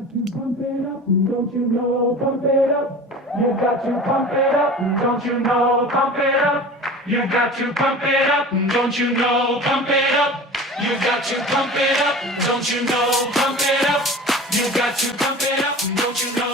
got to pump it up, don't you know? Pump it up. You got to pump it up, don't you know? Pump it up. You got to pump it up, don't you know? Pump it up. You got to pump it up, don't you know? Pump it up. You got to pump it up, don't you know?